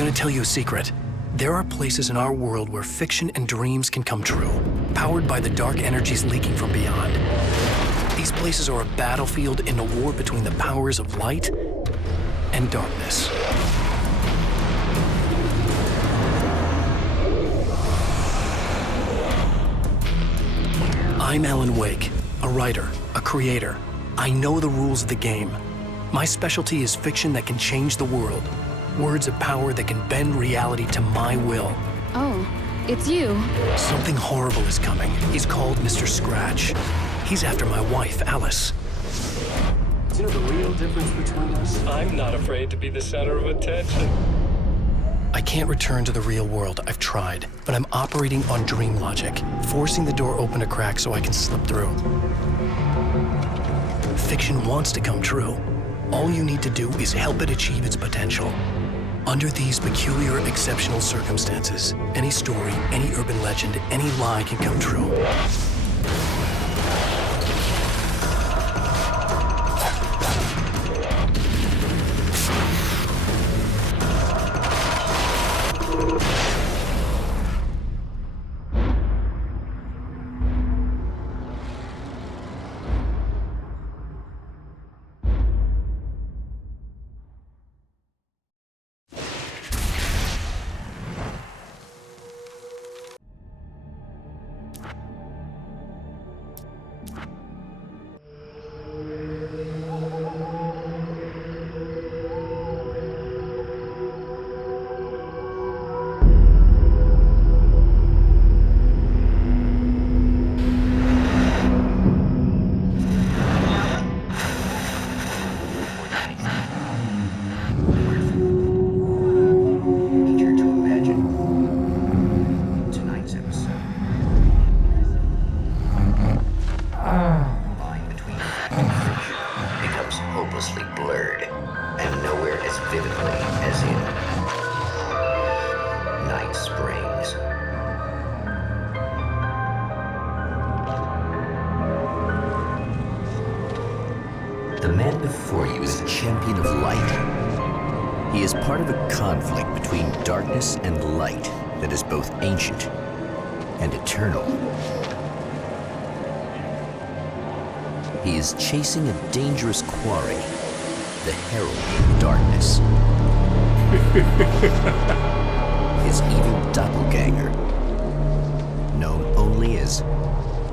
gonna tell you a secret. There are places in our world where fiction and dreams can come true, powered by the dark energies leaking from beyond. These places are a battlefield in a war between the powers of light and darkness. I'm Alan Wake, a writer, a creator. I know the rules of the game. My specialty is fiction that can change the world. Words of power that can bend reality to my will. Oh, it's you. Something horrible is coming. He's called Mr. Scratch. He's after my wife, Alice. Do you know the real difference between us? I'm not afraid to be the center of attention. I can't return to the real world. I've tried, but I'm operating on dream logic, forcing the door open a crack so I can slip through. Fiction wants to come true. All you need to do is help it achieve its potential. Under these peculiar, exceptional circumstances, any story, any urban legend, any lie can come true. The man before you is a champion of light. He is part of a conflict between darkness and light that is both ancient and eternal. He is chasing a dangerous quarry, the herald of darkness. His evil doppelganger, known only as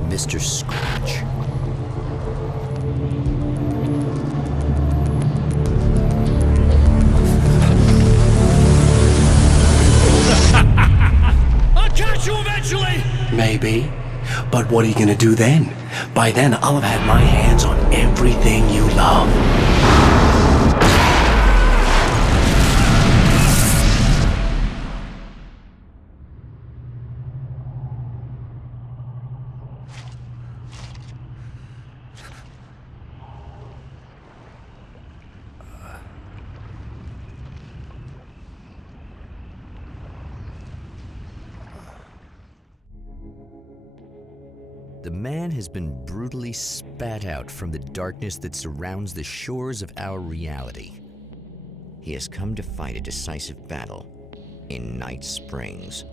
Mr. Scratch. I'll catch you eventually! Maybe. But what are you gonna do then? By then, I'll have had my hands on everything you love. The man has been brutally spat out from the darkness that surrounds the shores of our reality. He has come to fight a decisive battle in Night Springs.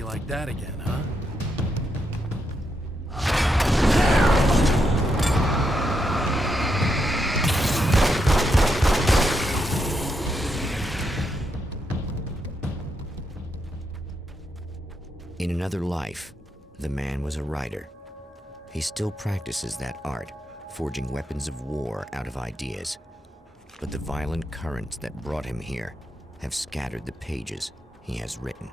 Like that again, huh? In another life, the man was a writer. He still practices that art, forging weapons of war out of ideas. But the violent currents that brought him here have scattered the pages he has written.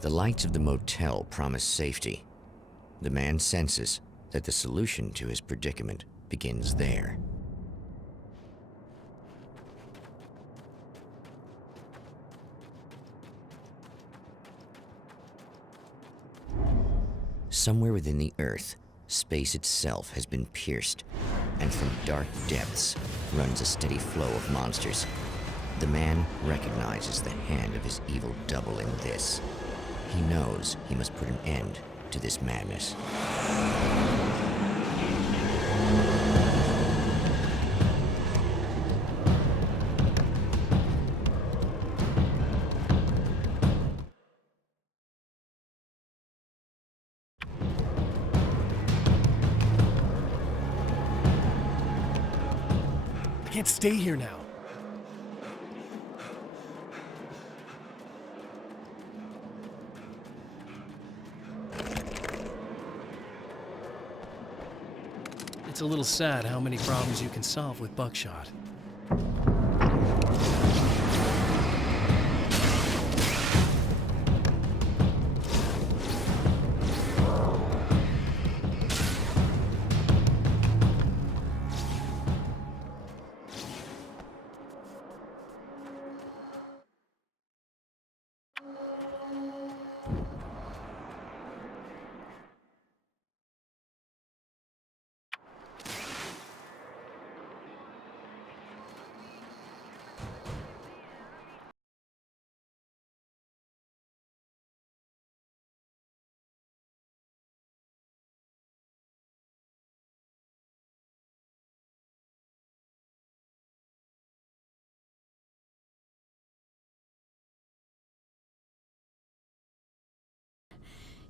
The lights of the motel promise safety. The man senses that the solution to his predicament begins there. Somewhere within the earth, space itself has been pierced, and from dark depths runs a steady flow of monsters. The man recognizes the hand of his evil double in this. He knows he must put an end to this madness. I can't stay here now. It's a little sad how many problems you can solve with buckshot.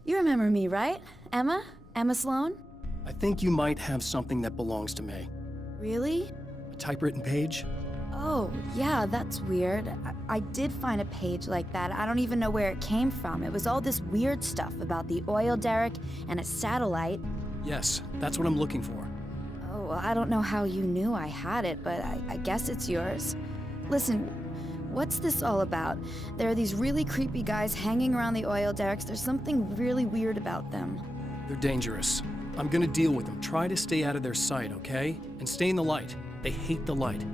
You remember me, right? Emma? Emma Sloan? I think you might have something that belongs to me. Really? A typewritten page? Oh, yeah, that's weird. I did find a page like that. I don't even know where it came from. It was all this weird stuff about the oil derrick and a satellite. Yes, that's what I'm looking for. Oh, well, I don't know how you knew I had it, but I guess it's yours. Listen, what's this all about? There are these really creepy guys hanging around the oil derricks. There's something really weird about them. They're dangerous. I'm gonna deal with them. Try to stay out of their sight, okay? And stay in the light. They hate the light.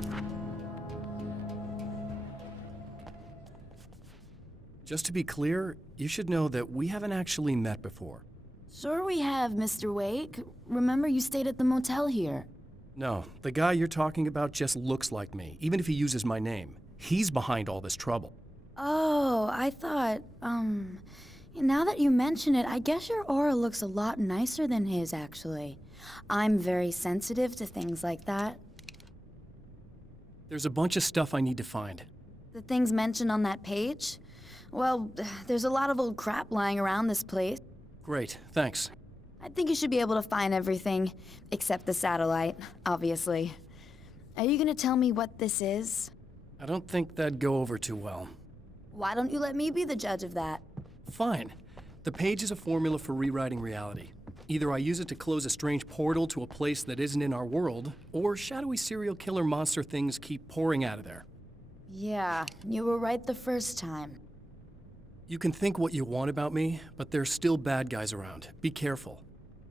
Just to be clear, you should know that we haven't actually met before. Sure we have, Mr. Wake. Remember you stayed at the motel here. No, the guy you're talking about just looks like me, even if he uses my name. He's behind all this trouble. Oh, I thought, now that you mention it, I guess your aura looks a lot nicer than his, actually. I'm very sensitive to things like that. There's a bunch of stuff I need to find. The things mentioned on that page? Well, there's a lot of old crap lying around this place. Great, thanks. I think you should be able to find everything, except the satellite, obviously. Are you gonna tell me what this is? I don't think that'd go over too well. Why don't you let me be the judge of that? Fine. The page is a formula for rewriting reality. Either I use it to close a strange portal to a place that isn't in our world, or shadowy serial killer monster things keep pouring out of there. Yeah, you were right the first time. You can think what you want about me, but there's still bad guys around. Be careful.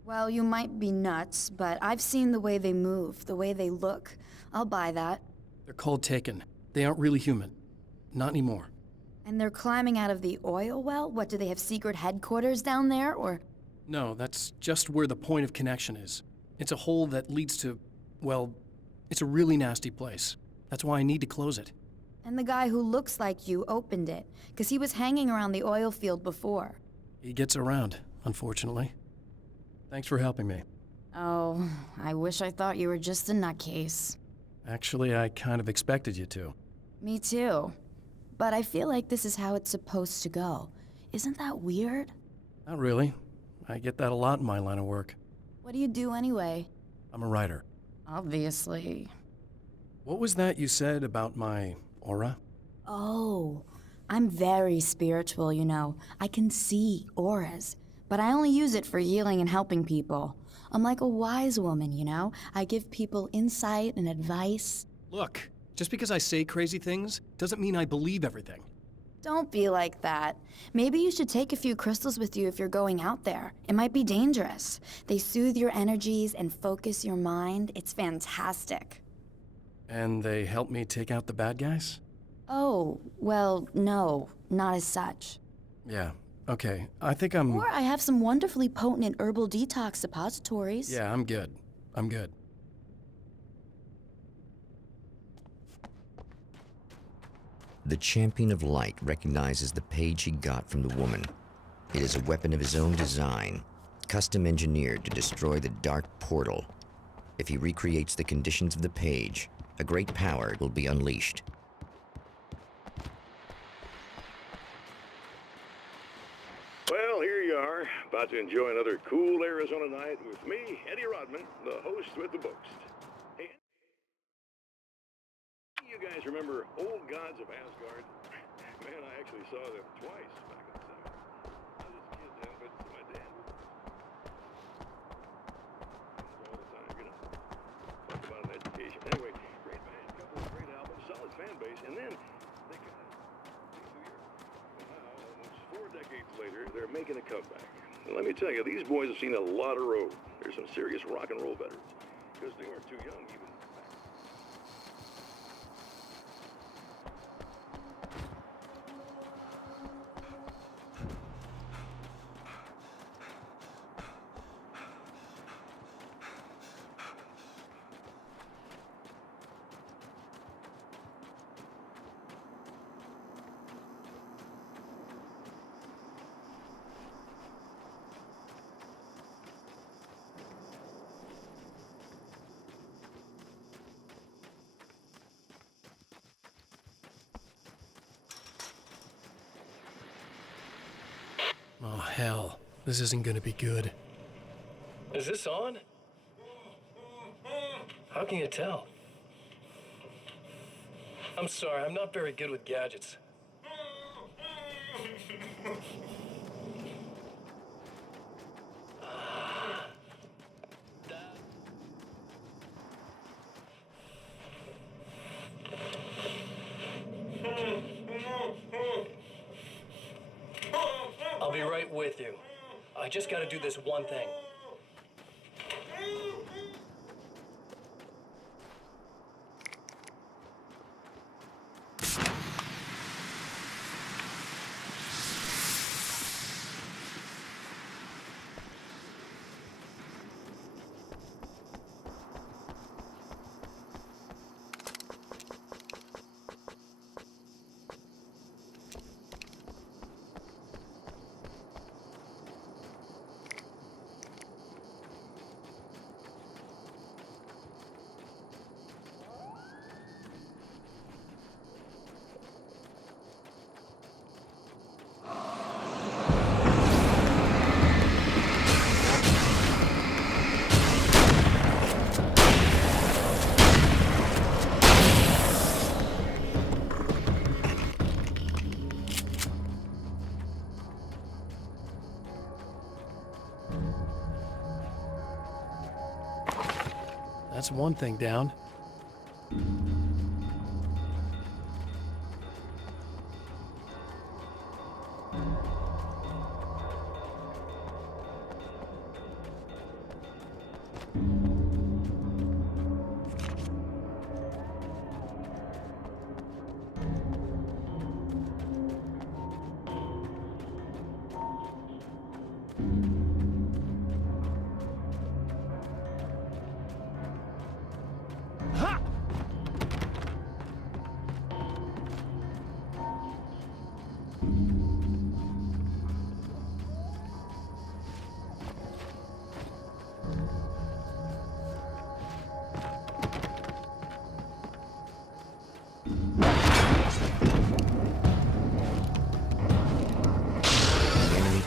Well, you might be nuts, but I've seen the way they move, the way they look. I'll buy that. They're called Taken. They aren't really human. Not anymore. And they're climbing out of the oil well? What, do they have secret headquarters down there, or...? No, that's just where the point of connection is. It's a hole that leads to, well, it's a really nasty place. That's why I need to close it. And the guy who looks like you opened it, because he was hanging around the oil field before. He gets around, unfortunately. Thanks for helping me. Oh, I wish I thought you were just a nutcase. Actually, I kind of expected you to. Me too. But I feel like this is how it's supposed to go. Isn't that weird? Not really. I get that a lot in my line of work. What do you do anyway? I'm a writer. Obviously. What was that you said about my aura? Oh, I'm very spiritual, you know. I can see auras, but I only use it for healing and helping people. I'm like a wise woman, you know? I give people insight and advice. Look, just because I say crazy things doesn't mean I believe everything. Don't be like that. Maybe you should take a few crystals with you if you're going out there. It might be dangerous. They soothe your energies and focus your mind. It's fantastic. And they help me take out the bad guys? Oh, well, no, not as such. Yeah, okay. I think I'm... Or I have some wonderfully potent herbal detox suppositories. Yeah, I'm good. I'm good. The champion of light recognizes the page he got from the woman. It is a weapon of his own design, custom engineered to destroy the dark portal. If he recreates the conditions of the page, a great power will be unleashed. Well, here you are, about to enjoy another cool Arizona night with me, Eddie Rodman, the host with the boast. Hey, you guys remember Old Gods of Asgard? Man, I actually saw them twice back in the 70s. I was just a kid then, but my dad was all the time, you know. Talk about an education. Anyway, great band, couple of great albums, solid fan base, and then they kind of... Almost 4 decades later, they're making a comeback. And let me tell you, these boys have seen a lot of road. They're some serious rock and roll veterans, because they weren't too young even. Oh, hell. This isn't gonna be good. Is this on? How can you tell? I'm sorry, I'm not very good with gadgets. I'll be right with you. I just gotta do this one thing. That's one thing down.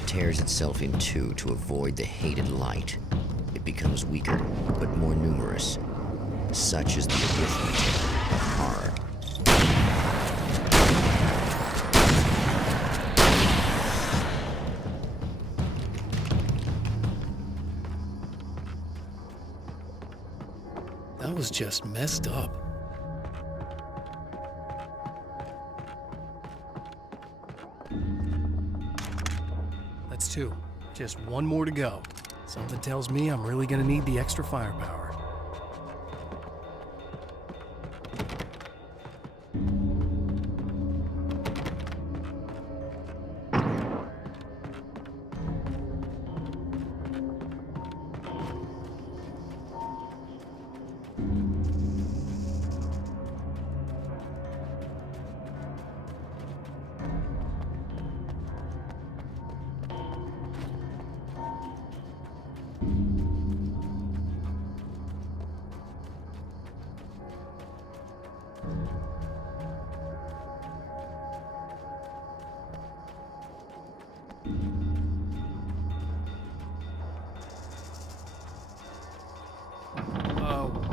Tears itself in two to avoid the hated light. It becomes weaker, but more numerous. Such is the arithmetic. horror. That was just messed up. That's 2. Just 1 more to go. Something tells me I'm really gonna need the extra firepower.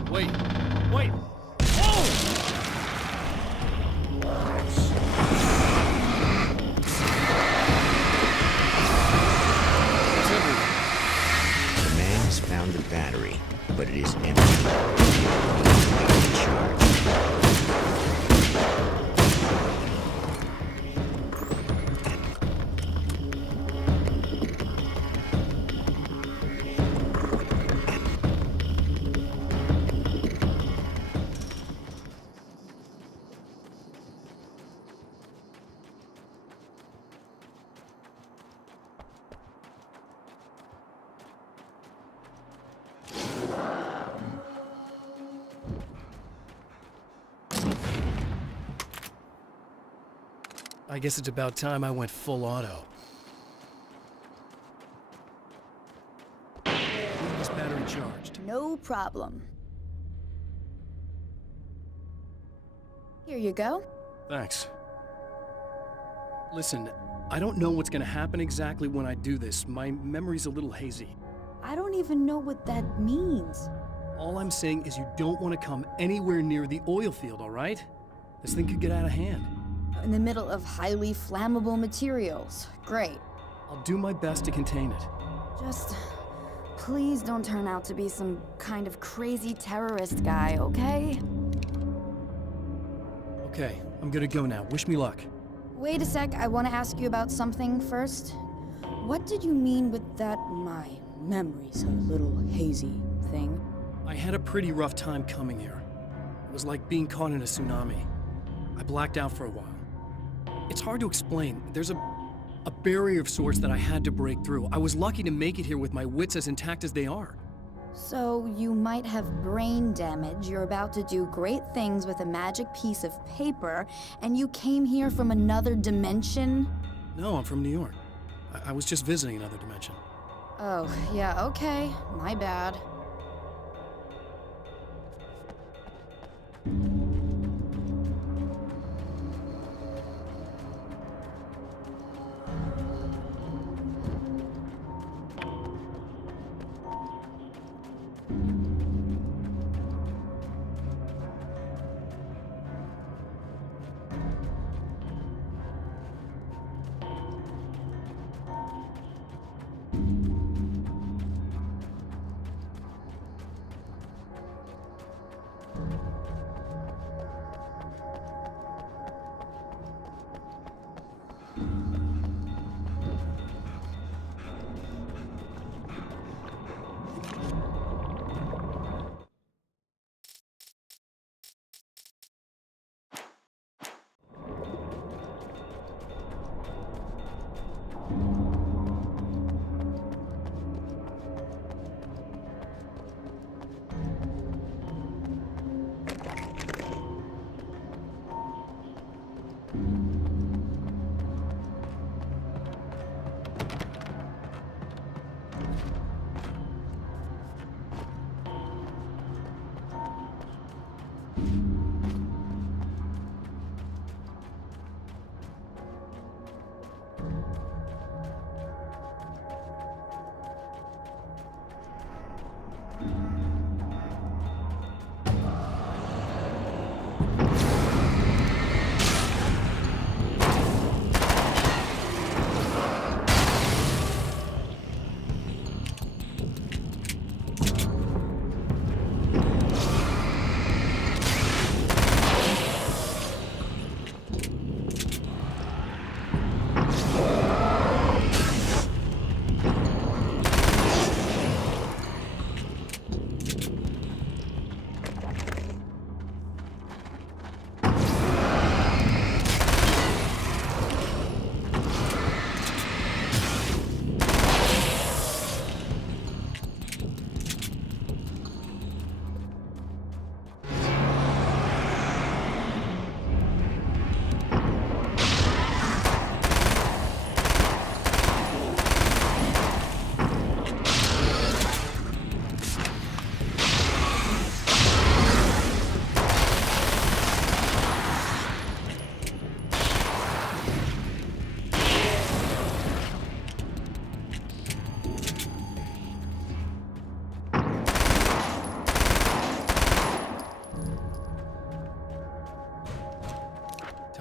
Wait. Wait! Oh! The man has found the battery, but it is empty. Out of charge. I guess it's about time I went full auto. Leave this battery charged. No problem. Here you go. Thanks. Listen, I don't know what's gonna happen exactly when I do this. My memory's a little hazy. I don't even know what that means. All I'm saying is you don't want to come anywhere near the oil field, all right? This thing could get out of hand. In the middle of highly flammable materials. Great. I'll do my best to contain it. Just please don't turn out to be some kind of crazy terrorist guy, okay? Okay, I'm gonna go now. Wish me luck. Wait a sec, I want to ask you about something first. What did you mean with that my memory's a little hazy thing? I had a pretty rough time coming here. It was like being caught in a tsunami. I blacked out for a while. It's hard to explain. There's a barrier of sorts that I had to break through. I was lucky to make it here with my wits as intact as they are. So you might have brain damage, you're about to do great things with a magic piece of paper, and you came here from another dimension? No, I'm from New York. I was just visiting another dimension. Oh, yeah, okay. My bad.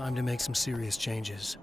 Time to make some serious changes.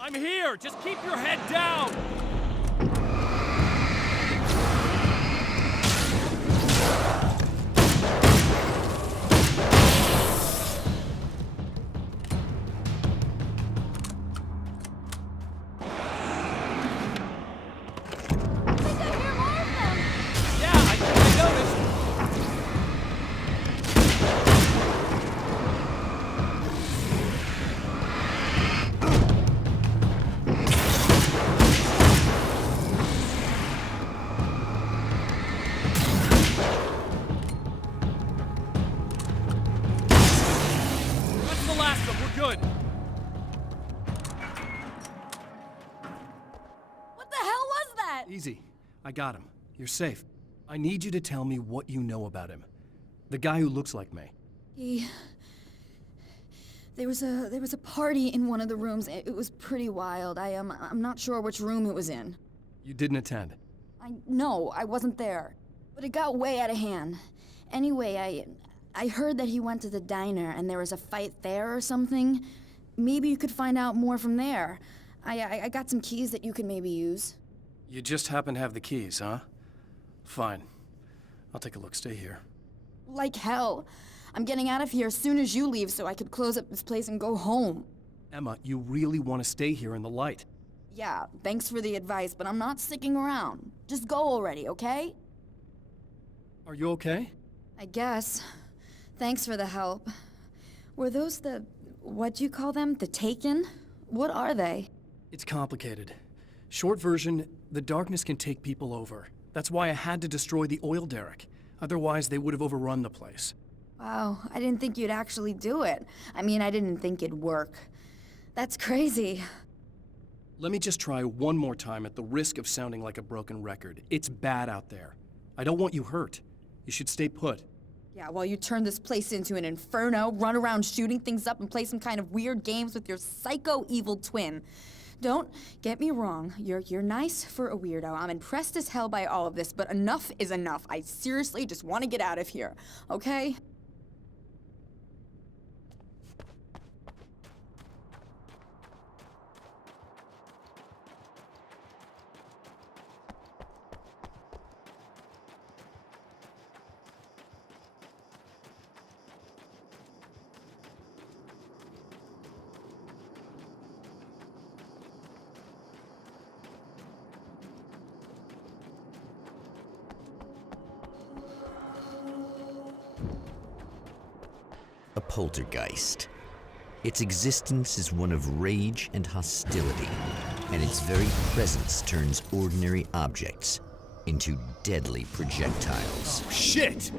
I'm here! Just keep your head down! Yeah, I noticed. That's the last of them. We're good. What the hell was that? Easy. I got him. You're safe. I need you to tell me what you know about him. The guy who looks like me. There was a party in one of the rooms. It was pretty wild. I'm not sure which room it was in. You didn't attend. No, I wasn't there. But it got way out of hand. Anyway, I heard that he went to the diner and there was a fight there or something. Maybe you could find out more from there. I got some keys that you could maybe use. You just happen to have the keys, huh? Fine. I'll take a look. Stay here. Like hell. I'm getting out of here as soon as you leave so I could close up this place and go home. Emma, you really want to stay here in the light. Yeah, thanks for the advice, but I'm not sticking around. Just go already, okay? Are you okay? I guess. Thanks for the help. Were those what'd you call them? The Taken? What are they? It's complicated. Short version, the darkness can take people over. That's why I had to destroy the oil derrick. Otherwise, they would have overrun the place. Wow, I didn't think you'd actually do it. I mean, I didn't think it'd work. That's crazy. Let me just try one more time at the risk of sounding like a broken record. It's bad out there. I don't want you hurt. You should stay put. Yeah, while you turn this place into an inferno, run around shooting things up and play some kind of weird games with your psycho evil twin. Don't get me wrong, you're nice for a weirdo. I'm impressed as hell by all of this, but enough is enough. I seriously just want to get out of here, okay? a poltergeist. Its existence is one of rage and hostility, and its very presence turns ordinary objects into deadly projectiles. Shit!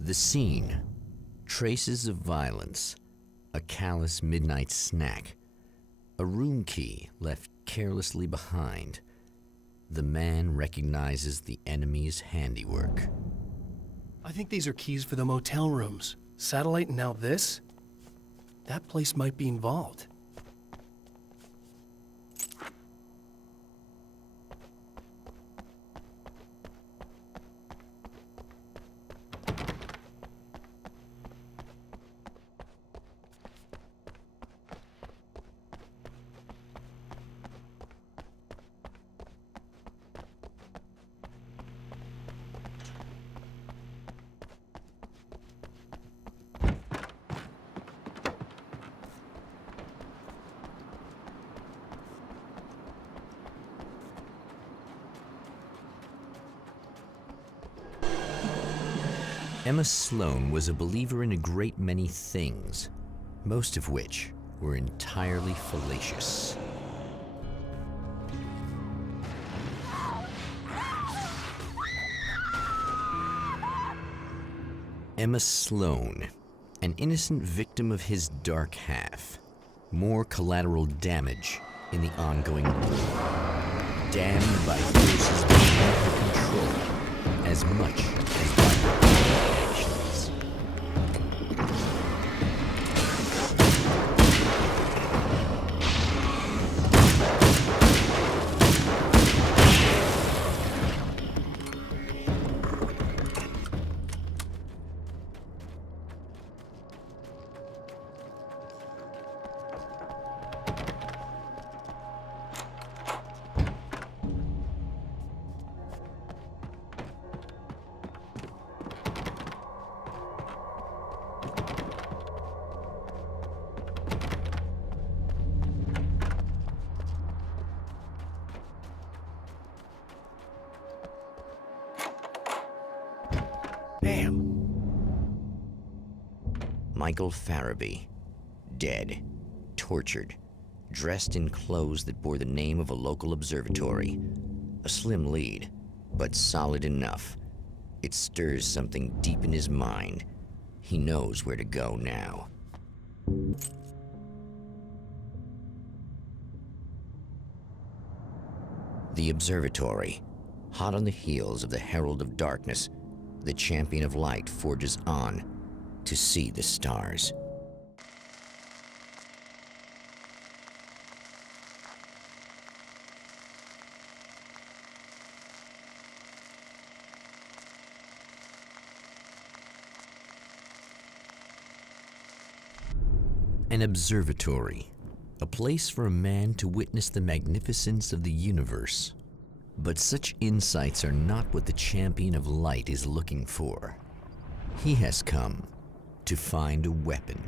The scene, traces of violence, a callous midnight snack, a room key left carelessly behind. The man recognizes the enemy's handiwork. I think these are keys for the motel rooms. Satellite and now this? That place might be involved. Emma Sloan was a believer in a great many things, most of which were entirely fallacious. Emma Sloan, an innocent victim of his dark half. More collateral damage in the ongoing war. Damned by forces beyond her control as much as by her own actions. Michael Farabee, dead, tortured, dressed in clothes that bore the name of a local observatory. A slim lead, but solid enough. It stirs something deep in his mind. He knows where to go now. The observatory, hot on the heels of the Herald of Darkness, the champion of light forges on to see the stars. An observatory, a place for a man to witness the magnificence of the universe. But such insights are not what the champion of light is looking for. He has come to find a weapon.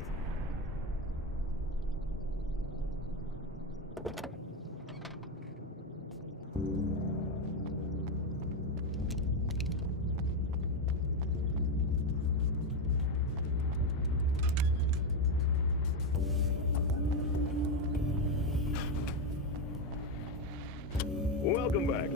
Welcome back.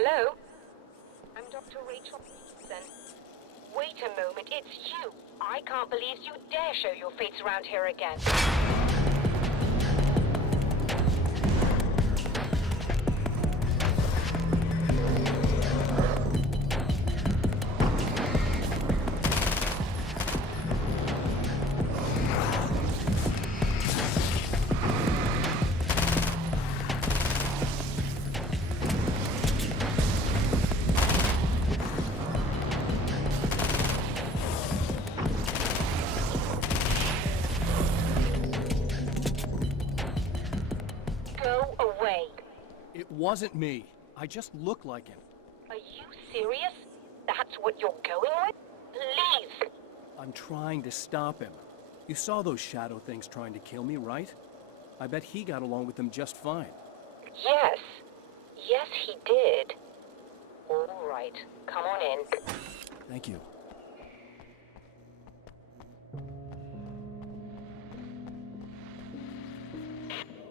Hello? I'm Dr. Rachel Peterson. Wait a moment, it's you. I can't believe you dare show your face around here again. It wasn't me. I just look like him. Are you serious? That's what you're going with? Please! I'm trying to stop him. You saw those shadow things trying to kill me, right? I bet he got along with them just fine. Yes. Yes, he did. All right. Come on in. Thank you.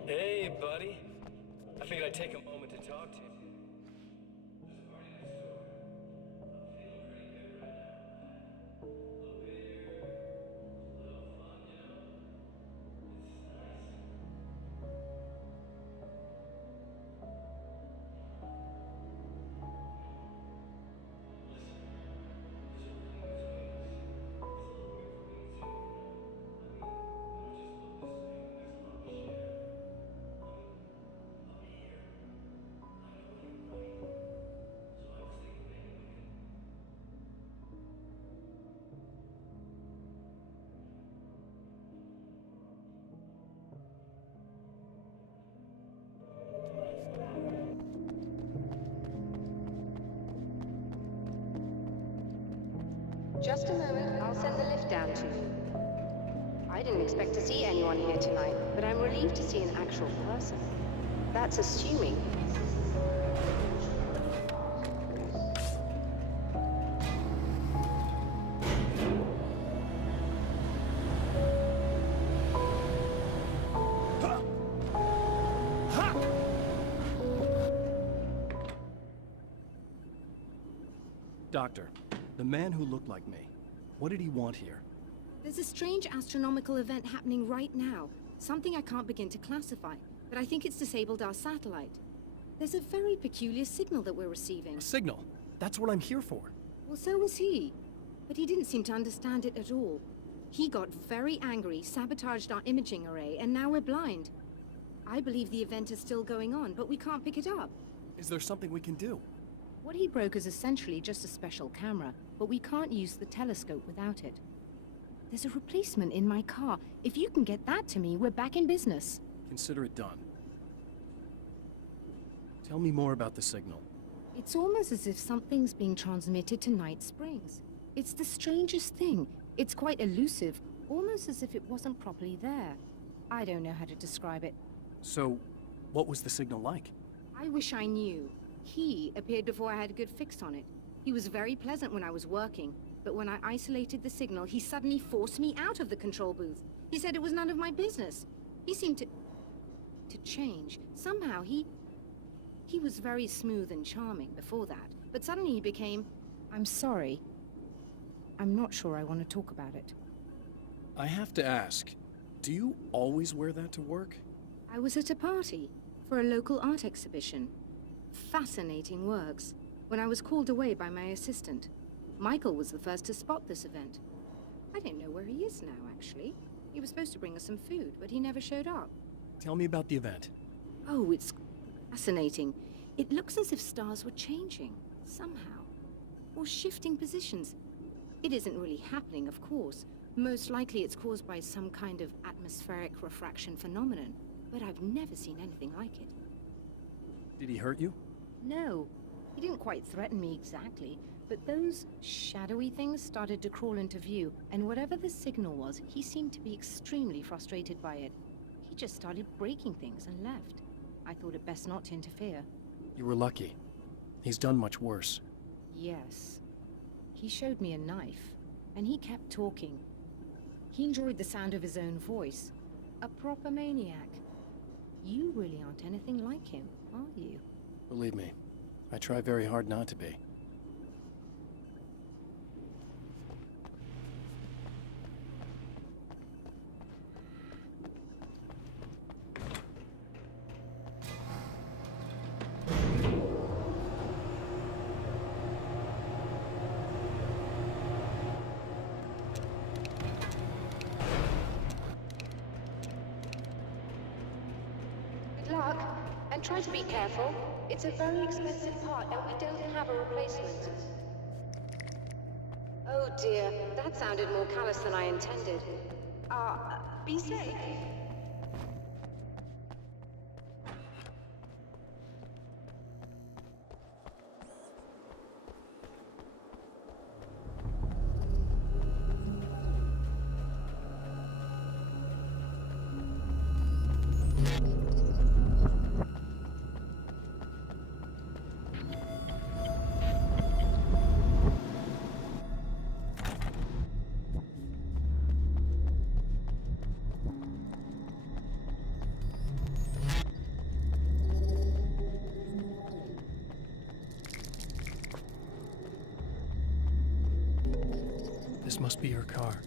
Hey, buddy. I figured I'd take a moment to talk to you. Just a moment, I'll send the lift down to you. I didn't expect to see anyone here tonight, but I'm relieved to see an actual person. That's assuming. Doctor, the man who looked like me, what did he want here? There's a strange astronomical event happening right now. Something I can't begin to classify, but I think it's disabled our satellite. There's a very peculiar signal that we're receiving. A signal? That's what I'm here for. Well, so was he. But he didn't seem to understand it at all. He got very angry, sabotaged our imaging array, and now we're blind. I believe the event is still going on, but we can't pick it up. Is there something we can do? What he broke is essentially just a special camera, but we can't use the telescope without it. There's a replacement in my car. If you can get that to me, we're back in business. Consider it done. Tell me more about the signal. It's almost as if something's being transmitted to Night Springs. It's the strangest thing. It's quite elusive, almost as if it wasn't properly there. I don't know how to describe it. So, what was the signal like? I wish I knew. He appeared before I had a good fix on it. He was very pleasant when I was working, but when I isolated the signal, he suddenly forced me out of the control booth. He said it was none of my business. He seemed to change. Somehow he was very smooth and charming before that, but suddenly he became, I'm sorry. I'm not sure I want to talk about it. I have to ask, do you always wear that to work? I was at a party for a local art exhibition. Fascinating works, when I was called away by my assistant. Michael was the first to spot this event. I don't know where he is now, actually. He was supposed to bring us some food, but he never showed up. Tell me about the event. Oh, it's fascinating. It looks as if stars were changing, somehow. Or shifting positions. It isn't really happening, of course. Most likely it's caused by some kind of atmospheric refraction phenomenon. But I've never seen anything like it. Did he hurt you? No. He didn't quite threaten me exactly, but those shadowy things started to crawl into view, and whatever the signal was, he seemed to be extremely frustrated by it. He just started breaking things and left. I thought it best not to interfere. You were lucky. He's done much worse. Yes. He showed me a knife, and he kept talking. He enjoyed the sound of his own voice. A proper maniac. You really aren't anything like him, are you? Believe me, I try very hard not to be. Good luck, and try to be careful. It's a very expensive part, and we don't have a replacement. Oh dear, that sounded more callous than I intended. Be safe. This must be your car.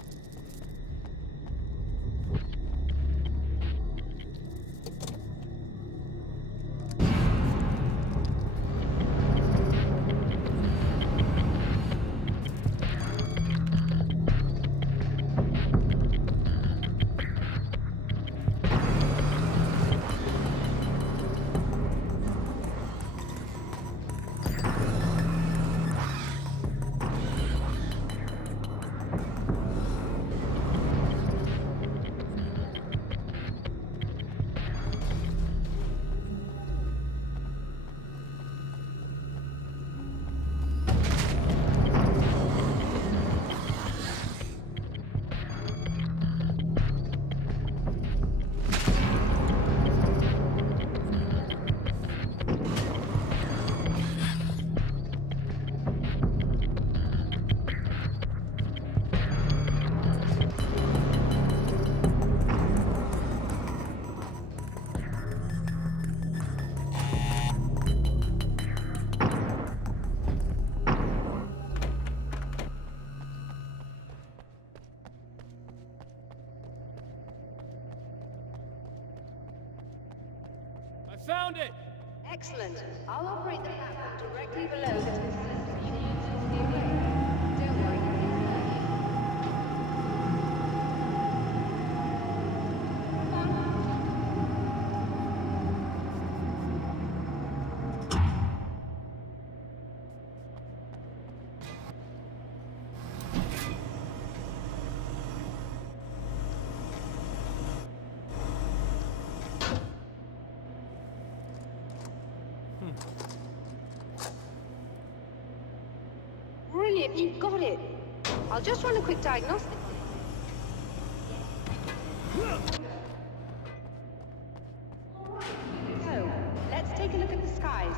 Found it! Excellent. I'll operate the platform directly below the so you can stay away. Don't worry. Brilliant, you got it. I'll just run a quick diagnostic. So, let's take a look at the skies.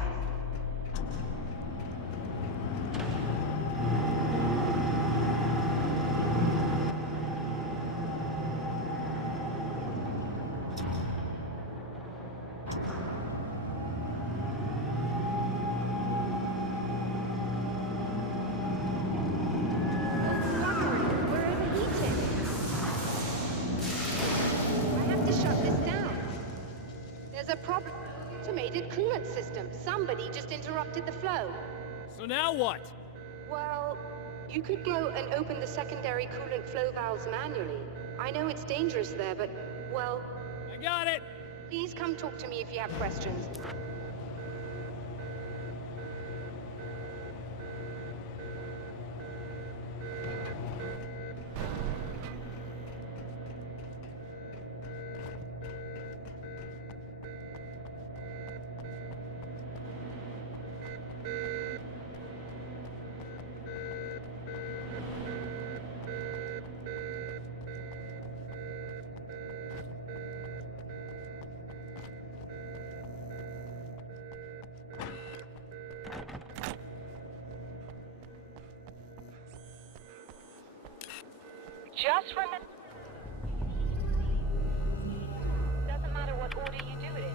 There's a problem. Automated coolant system. Somebody just interrupted the flow. So now what? Well, you could go and open the secondary coolant flow valves manually. I know it's dangerous there, but, well... I got it! Please come talk to me if you have questions. Just remember, doesn't matter what order you do it in.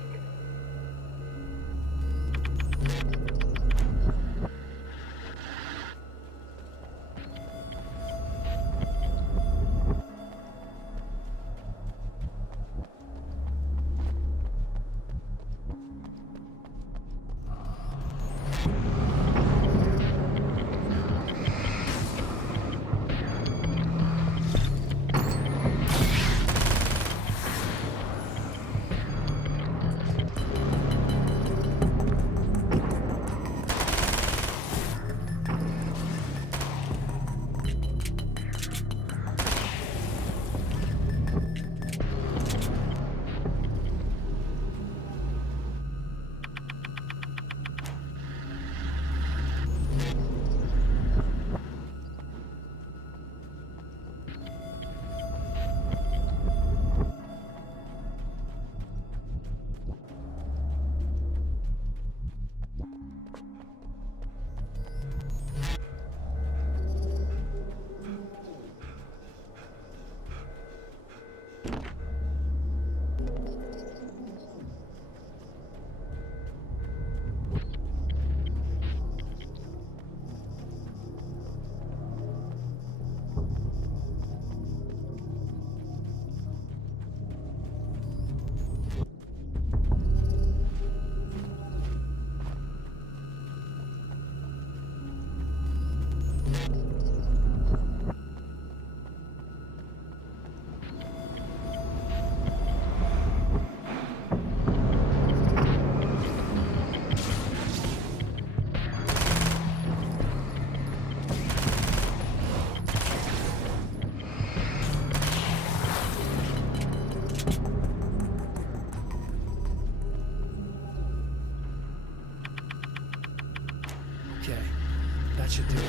to do.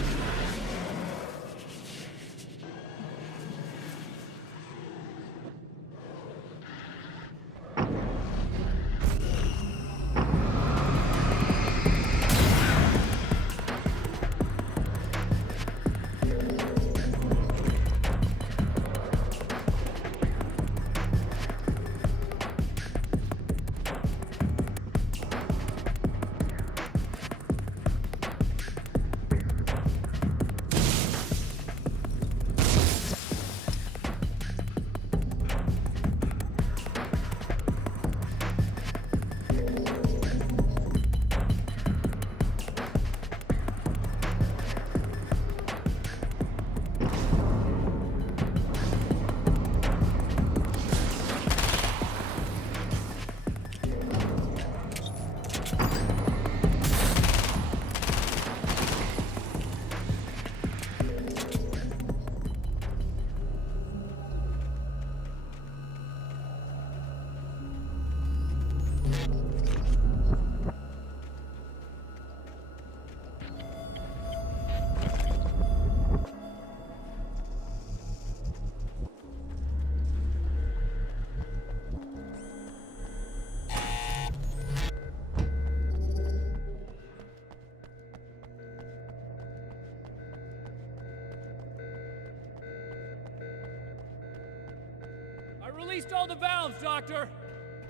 I released all the valves, Doctor!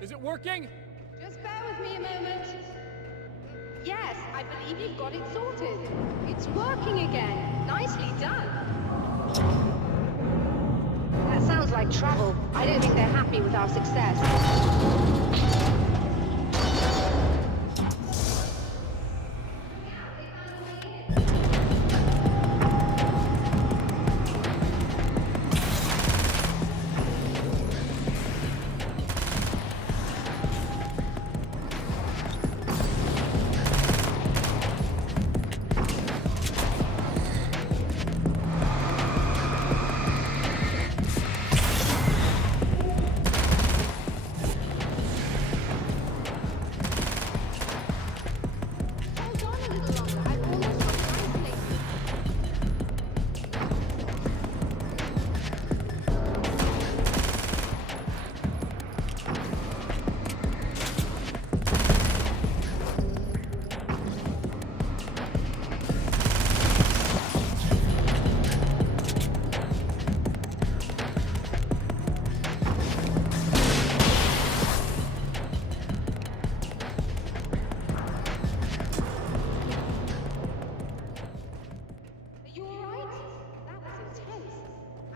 Is it working? Just bear with me a moment. Yes, I believe you've got it sorted. It's working again. Nicely done. That sounds like trouble. I don't think they're happy with our success.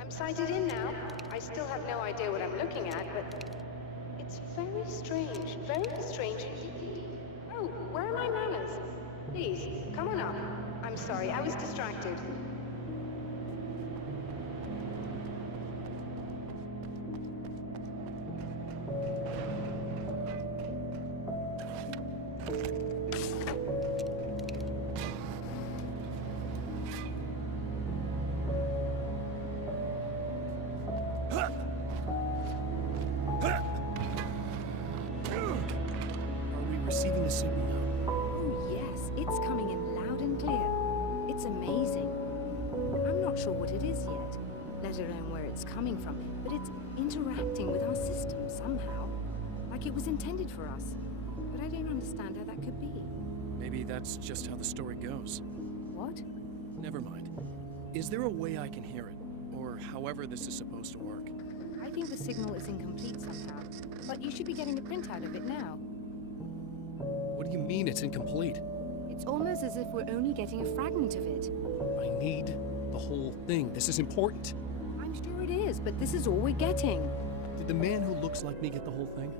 Sighted in now. I still have no idea what I'm looking at, but it's very strange indeed. Oh, where are my manners? Please, come on up. I'm sorry, I was distracted. Receiving the signal now. Oh, yes, it's coming in loud and clear. It's amazing. I'm not sure what it is yet, let alone where it's coming from, but it's interacting with our system somehow, like it was intended for us. But I don't understand how that could be. Maybe that's just how the story goes. What? Never mind. Is there a way I can hear it? Or however this is supposed to work? I think the signal is incomplete somehow, but you should be getting a printout of it now. What do you mean it's incomplete? It's almost as if we're only getting a fragment of it. I need the whole thing. This is important. I'm sure it is, but this is all we're getting. Did the man who looks like me get the whole thing?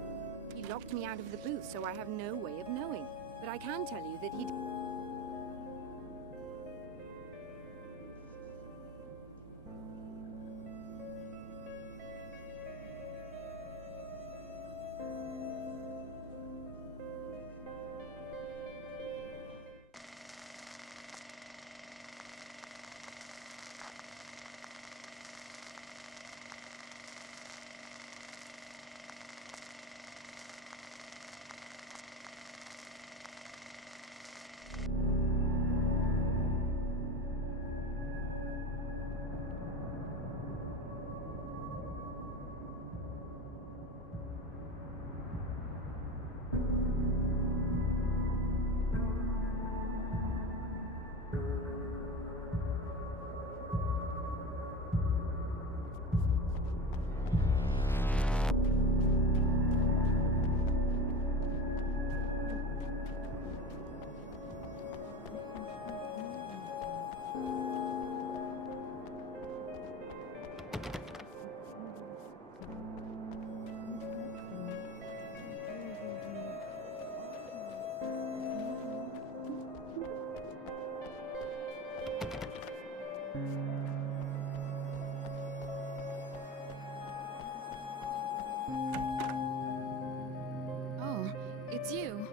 He locked me out of the booth, so I have no way of knowing. But I can tell you that he... Oh, it's you.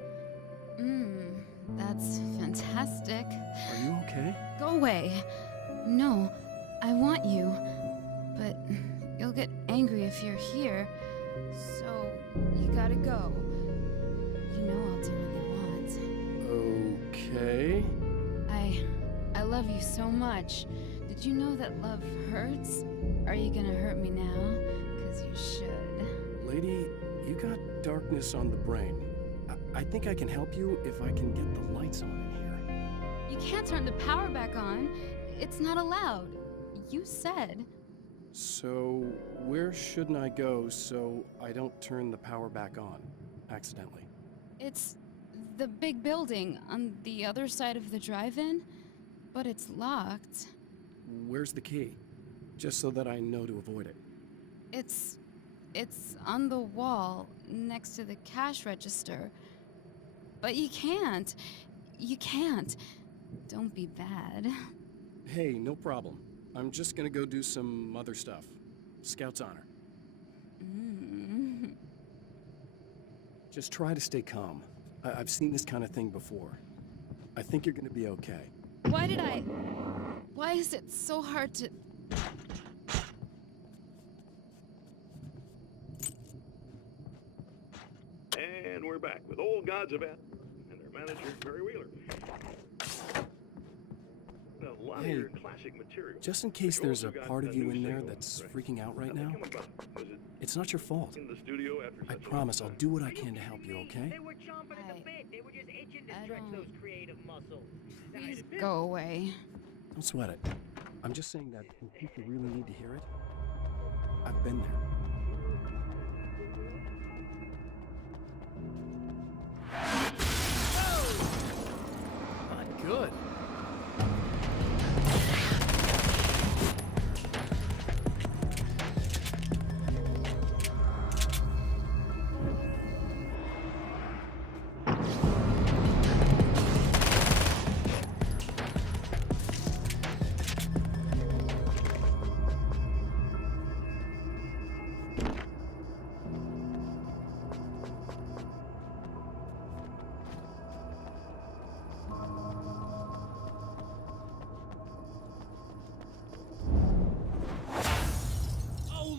That's fantastic. Are you okay? Go away. No, I want you. But you'll get angry if you're here. So, you gotta go. You know I'll do what you want. Okay. I love you so much. Did you know that love hurts? Are you gonna hurt me now? 'Cause you should. Lady, you got darkness on the brain. I think I can help you if I can get the lights on in here. You can't turn the power back on. It's not allowed. You said. So, where shouldn't I go so I don't turn the power back on accidentally? It's the big building on the other side of the drive-in, but it's locked. Where's the key? Just so that I know to avoid it. It's on the wall next to the cash register. But you can't. You can't. Don't be bad. Hey, no problem. I'm just gonna go do some other stuff. Scout's honor. Just try to stay calm. I've seen this kind of thing before. I think you're gonna be okay. Why is it so hard to... And we're back with Old Gods of At and their manager, Barry Wheeler. Now, a lot of your classic material. Just in case there's a part of you in there that's freaking out right now, it's not your fault. In the studio after I such a promise long I'll time. do what I can to help you, okay? They were chomping at the bit. They were just itching to stretch those creative muscles. Please go away. Don't sweat it. I'm just saying that in case you really need to hear it, I've been there. Not good.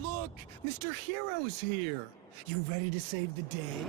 Look, Mr. Hero's here. You ready to save the day?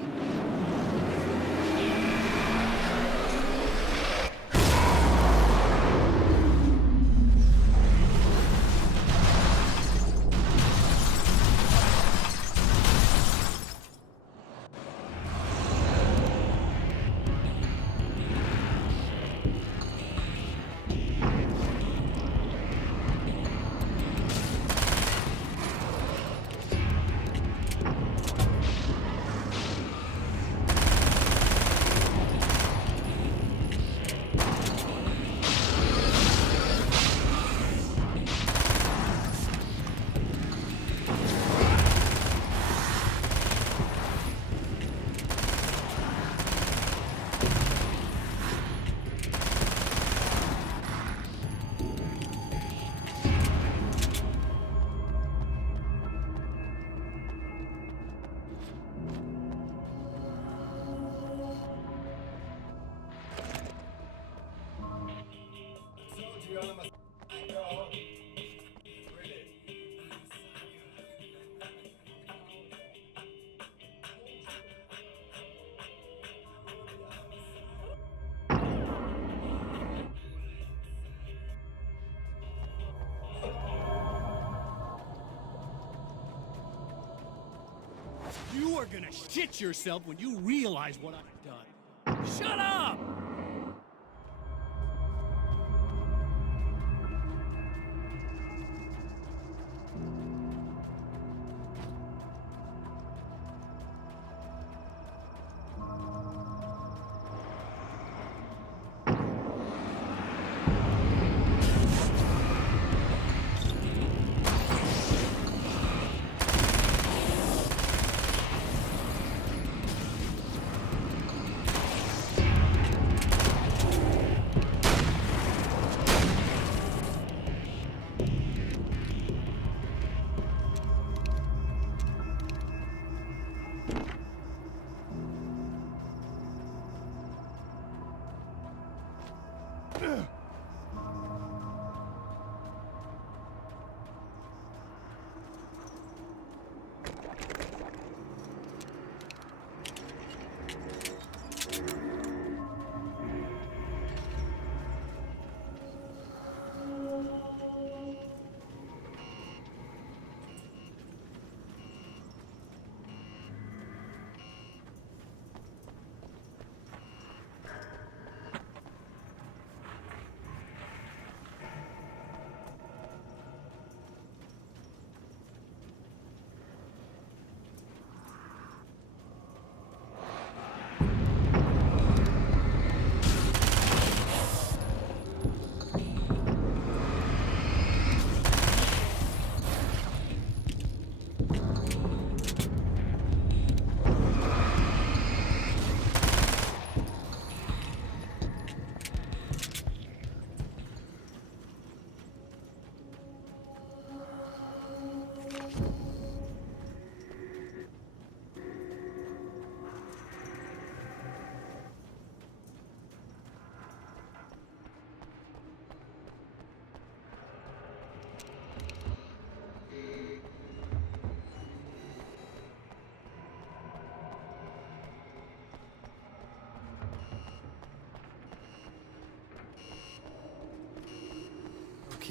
You are gonna shit yourself when you realize what I've done. Shut up!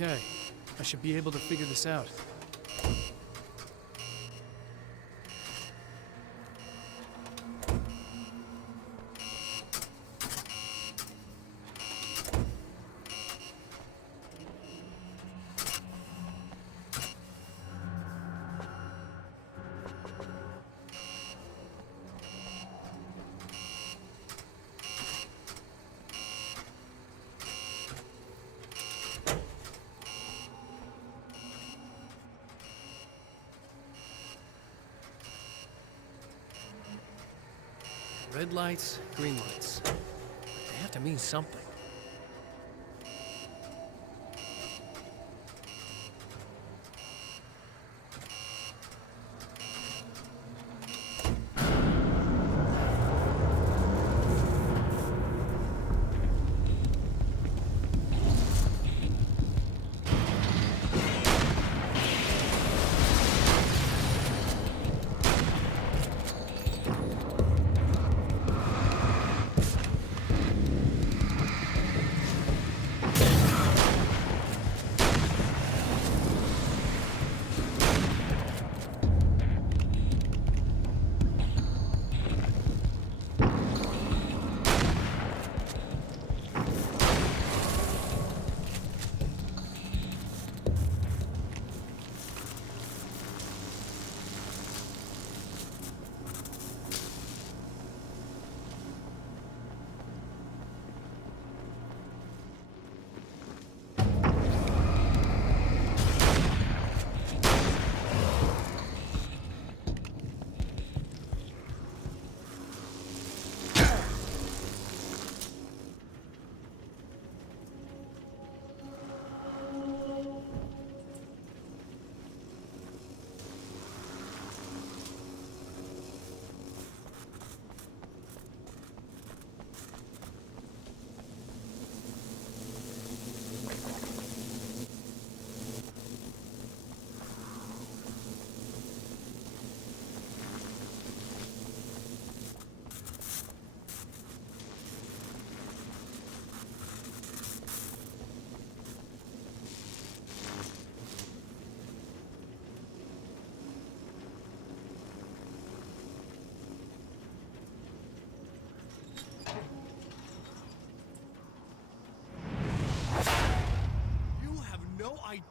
Okay, I should be able to figure this out. Red lights, green lights. They have to mean something.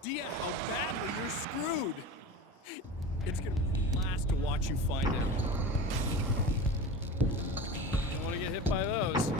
Idea how badly you're screwed. It's gonna be a blast to watch you find out. Don't want to get hit by those.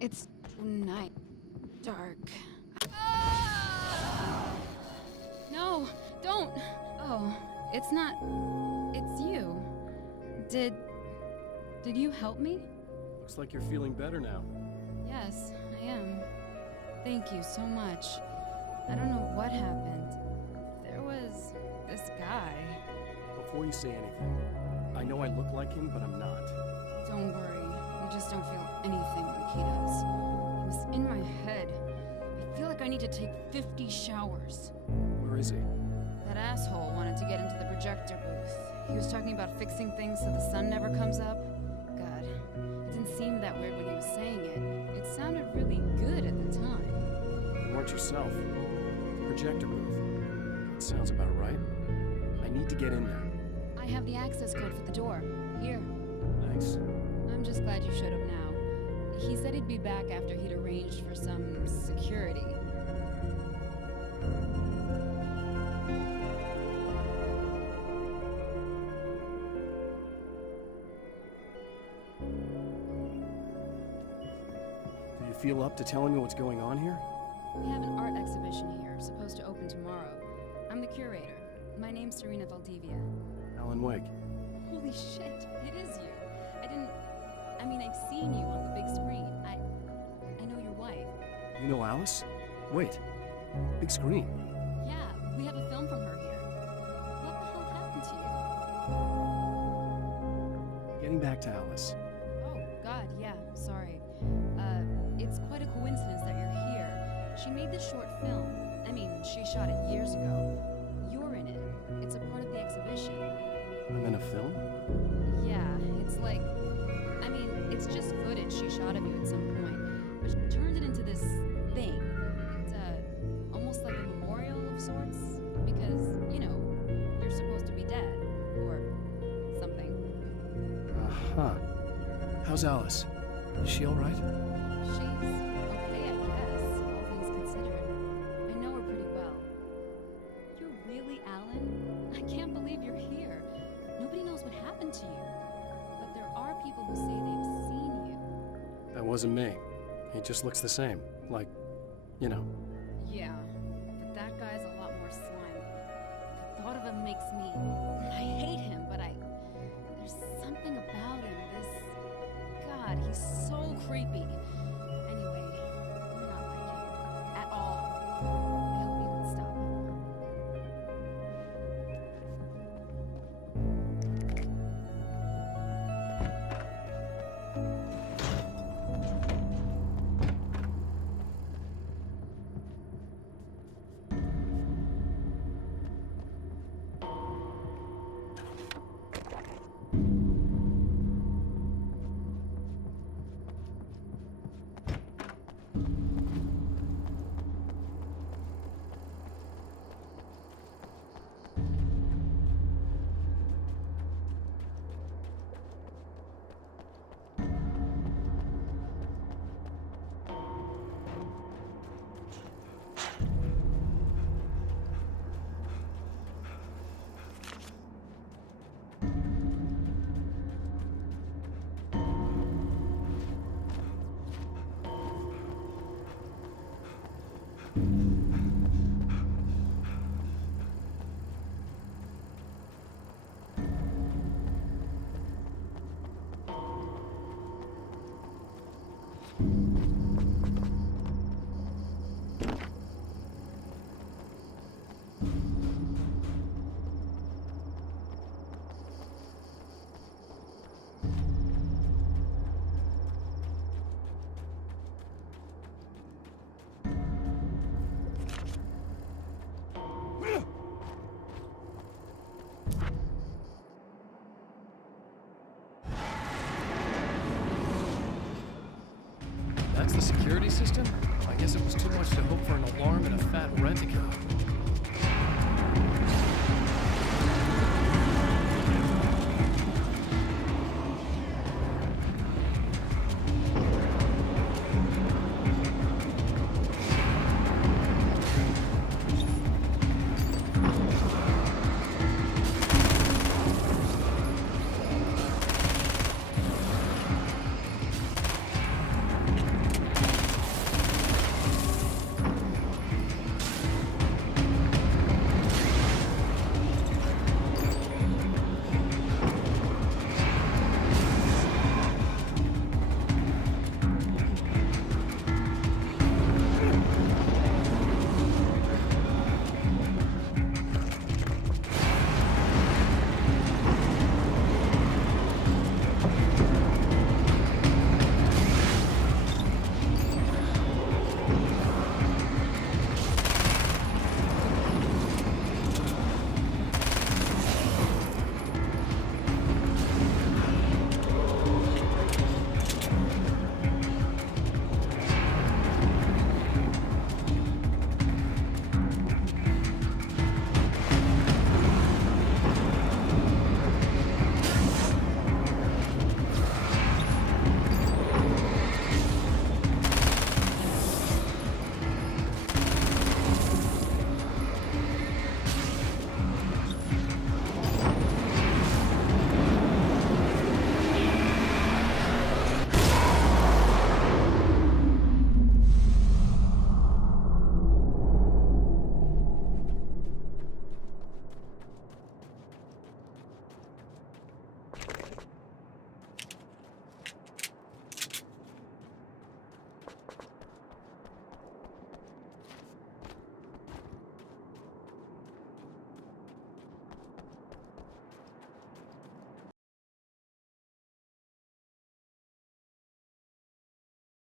It's night. Dark. No, don't! Oh, it's not... It's you. Did you help me? Looks like you're feeling better now. Yes, I am. Thank you so much. I don't know what happened. There was this guy. Before you say anything, I know I look like him, but I'm not. Don't worry. You just don't feel anything like he does. He was in my head. I feel like I need to take 50 showers. Where is he? That asshole wanted to get into the projector booth. He was talking about fixing things so the sun never comes up. God, it didn't seem that weird when he was saying it. It sounded really good at the time. You weren't yourself. The projector booth. That sounds about right. I need to get in there. I have the access code for the door. Here. Thanks. I'm just glad you showed up now. He said he'd be back after he'd arranged for some security. Do you feel up to telling me what's going on here? We have an art exhibition here, supposed to open tomorrow. I'm the curator. My name's Serena Valdivia. Alan Wake. Holy shit, it is you. I've seen you on the big screen. I know your wife. You know Alice? Wait. Big screen. Yeah, we have a film from her here. What the hell happened to you? Getting back to Alice. Oh, God, yeah, sorry. It's quite a coincidence that you're here. She made this short film. She shot it years ago. You're in it. It's a part of the exhibition. I'm in a film? Yeah, it's like... it's just footage she shot of you at some point. But she turned it into this thing. It's, almost like a memorial of sorts. Because, you're supposed to be dead. Or something. Uh-huh. How's Alice? Is she all right? She's okay, I guess, all things considered. I know her pretty well. You're really Alan? I can't believe you're here. Nobody knows what happened to you. But there are people who say they've seen you. That wasn't me. He just looks the same. Like, Yeah, but that guy's a lot more slimy. The thought of him makes me... I hate him, but there's something about him, God, he's so creepy. Anyway, you're not like him. At all. I hope you can stop him. That's the security system? I guess it was too much to hope for an alarm and a fat rent-a-car.